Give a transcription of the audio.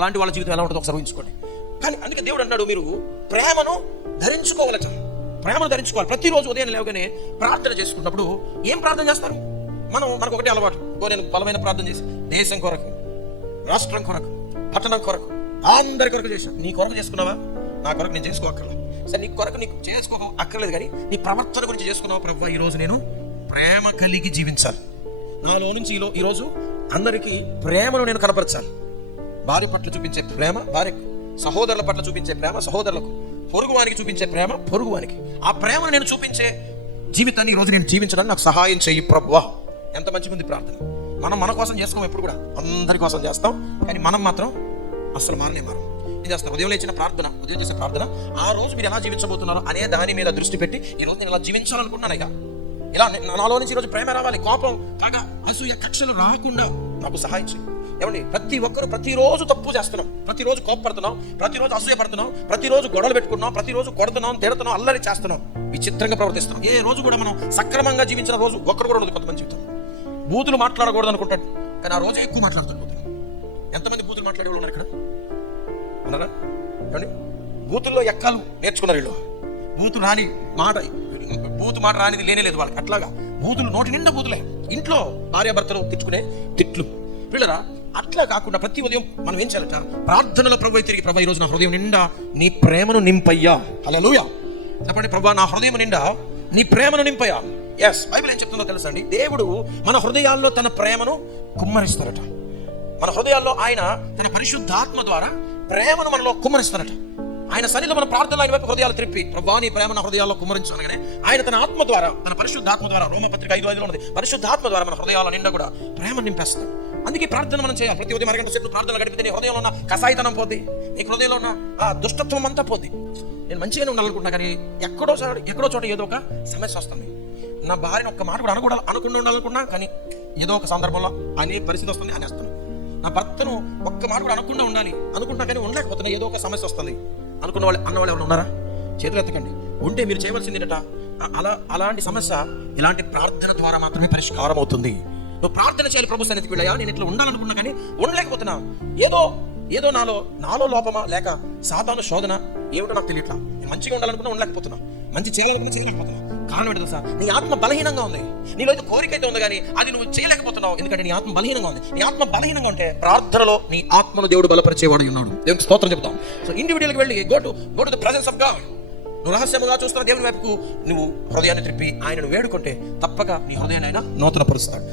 అలాంటి వాళ్ళ జీవితం ఎలా ఉంటుందో ఒకసారి ఊహించుకోండి. కానీ అందుకే దేవుడు అన్నాడు, మీరు ప్రేమను ధరించుకోవాలట. ప్రేమను ధరించుకోవాలి. ప్రతిరోజు ఉదయం లేవగానే ప్రార్థన చేసుకున్నప్పుడు ఏం ప్రార్థన చేస్తారు? మనకు ఒకటే అలవాటు, నేను బలమైన ప్రార్థన చేసి దేశం కొరకు, రాష్ట్రం కొరకు, పట్టణం కొరకు, అందరి కొరకు చేశాను. నీ కొరకు చేసుకున్నావా? నా కొరకు నేను చేసుకోక్కర్లేదు. సరే, నీ కొరకు నీకు చేసుకో అక్కర్లేదు, కానీ నీ ప్రవర్తన గురించి చేసుకున్నావు. ప్రభువా, ఈరోజు నేను ప్రేమ కలిగి జీవించాలి. నాలో నుంచి ఈరోజు అందరికీ ప్రేమను నేను కనపరచాలి. భార్య పట్ల చూపించే ప్రేమ భార్యకు, సహోదరుల పట్ల చూపించే ప్రేమ సహోదరులకు, పొరుగువానికి చూపించే ప్రేమ పొరుగువానికి. ఆ ప్రేమను నేను చూపించే జీవితాన్ని ఈరోజు నేను జీవించడానికి నాకు సహాయం చెయ్యి ప్రభువా. ఎంత మంచిగా ఉంది ప్రార్థన. మనం మన కోసం చేసుకోం, ఎప్పుడు కూడా అందరి కోసం చేస్తాం, కానీ మనం మాత్రం అసలు మారం. ఏం చేస్తాం? ఉదయం లేచిన ప్రార్థన, ఉదయం చేసే ప్రార్థన, ఆ రోజు మీరు ఎలా జీవించబోతున్నారో అనే దాని మీద దృష్టి పెట్టి ఈరోజు నేను ఇలా జీవించాలనుకుంటున్నాను. ఇలా నాలో నుంచి ఈరోజు ప్రేమ రావాలి, కోపం, పగ, అసూయ, కక్షలు రాకుండా నాకు సహాయం చేయి. ఏమండి, ప్రతి ఒక్కరు ప్రతిరోజు తప్పు చేస్తున్నాం, ప్రతిరోజు కోపపడుతున్నాం, ప్రతిరోజు అసూయ పడుతున్నాం, ప్రతిరోజు గొడవలు పెట్టుకున్నాం, ప్రతిరోజు కొడుతున్నాం, తిడుతున్నాం, అల్లరి చేస్తున్నాం, విచిత్రంగా ప్రవర్తిస్తున్నాం. ఏ రోజు కూడా మనం సక్రమంగా జీవించిన రోజు ఒక్కరు కూడా ఉండదు. కొంతమంది జీవితం బూతులు మాట్లాడకూడదు అనుకుంటాడు, కానీ ఆ రోజే ఎక్కువ మాట్లాడుతున్నాడు. ఎంతమంది బూతులు మాట్లాడే ఉన్నారు ఇక్కడ? ఉన్నారా? ఏమండి, బూతుల్లో ఎక్కాలు నేర్చుకున్నారు వీళ్ళు. బూతు మాట రానిది లేనే లేదు వాళ్ళకి. అట్లాగా బూతులు, నోటి నిండా బూతులే. ఇంట్లో భార్యాభర్తలు తిట్టుకునే తిట్లు. వీళ్ళరా అట్లా కాకుండా ప్రతి ఉదయం మనం ఏం చేయాలట? ప్రార్థనలో ప్రభు తిరిగి, ప్రభా ఈరోజు నా హృదయం నిండా నీ ప్రేమను నింపయ్యా. హల్లెలూయా చెప్పండి. ప్రభా నా హృదయం నిండా నీ ప్రేమను నింపయ్యా. ఎస్, బైబిల్ ఏం చెప్తుందో తెలుసండి? దేవుడు మన హృదయాల్లో తన ప్రేమను కుమ్మరిస్తారట. మన హృదయాల్లో ఆయన తన పరిశుద్ధాత్మ ద్వారా ప్రేమను మనలో కుమ్మరిస్తారట. ఆయన సన్నిధిలో మన ప్రార్థనలు ఆయన వైపు హృదయాలు త్రిప్పి, ప్రభా నీ ప్రేమ నా హృదయాల్లో కుమ్మరించగానే ఆయన తన ఆత్మ ద్వారా, తన పరిశుద్ధాత్మ ద్వారా, రోమపత్రిక 5:5 ఉన్నది, పరిశుద్ధాత్మ ద్వారా మన హృదయాల నిండా కూడా ప్రేమ నింపేస్తాడు. అందుకే ప్రార్థన మనం చేయాలి. ప్రతి ఉదయం అరగంట సేపు ప్రార్థన గడిపితే నీ హృదయంలో ఉన్న కసాయితనం పోద్ది, నీ హృదయంలో ఉన్న ఆ దుష్టత్వం అంతా పోద్ది. నేను మంచిగానే ఉండాలనుకుంటున్నా, కానీ ఎక్కడో చోట ఏదో ఒక సమస్య వస్తుంది. నా భార్యను ఒక్క మాట కూడా అనుకుండా ఉండాలనుకున్నా, కానీ ఏదో ఒక సందర్భంలో అనే పరిస్థితి వస్తుంది, అనేస్తాను. నా భర్తను ఒక్క మాట కూడా అనకుండా ఉండాలి అనుకుంటున్నా, కానీ ఉండలేకపోతున్నా, ఏదో ఒక సమస్య వస్తుంది. అన్నవాళ్ళు ఎవరు ఉన్నారా? చేతులు ఎత్తకండి. ఉంటే మీరు చేయవలసింది ఏంటట? అలాంటి సమస్య ఇలాంటి ప్రార్థన ద్వారా మాత్రమే పరిష్కారం అవుతుంది. నువ్వు ప్రార్థన చేయాలి. ప్రభు సన్నిధికి వెళ్ళాయా, నేను ఇట్లా ఉండాలనుకున్నా కానీ ఉండలేకపోతున్నా, ఏదో నాలో లోపమా, లేక సాతాను శోధన ఏమిటో నాకు తెలియట్లా. నేను మంచిగా ఉండాలనుకున్నా ఉండలేకపోతున్నా, మంచి చేయలేకపోతున్నా. కారణం ఏంటో తెలుసా? నీ ఆత్మ బలహీనంగా ఉంది. నీలో అయితే కోరిక అయితే ఉంది, కానీ అది నువ్వు చేయలేకపోతున్నావు. ఎందుకంటే నీ ఆత్మ బలహీనంగా ఉంది. నీ ఆత్మ బలహీనంగా ఉంటే ప్రార్థనలో నీ ఆత్మను దేవుడు బలపరిచేవాడు ఉన్నాడు. దేవునికి స్తోత్రం చెప్తాం. సో ఇండివిజువల్కి వెళ్ళి go to the presence of God. నువ్వు రహస్యంగా చూస్తున్న దేవుని వైపుకు నువ్వు హృదయాన్ని త్రిప్పి ఆయనను వేడుకుంటే తప్పక నీ హృదయాన్ని ఆయన నూతన పరుస్తాడు.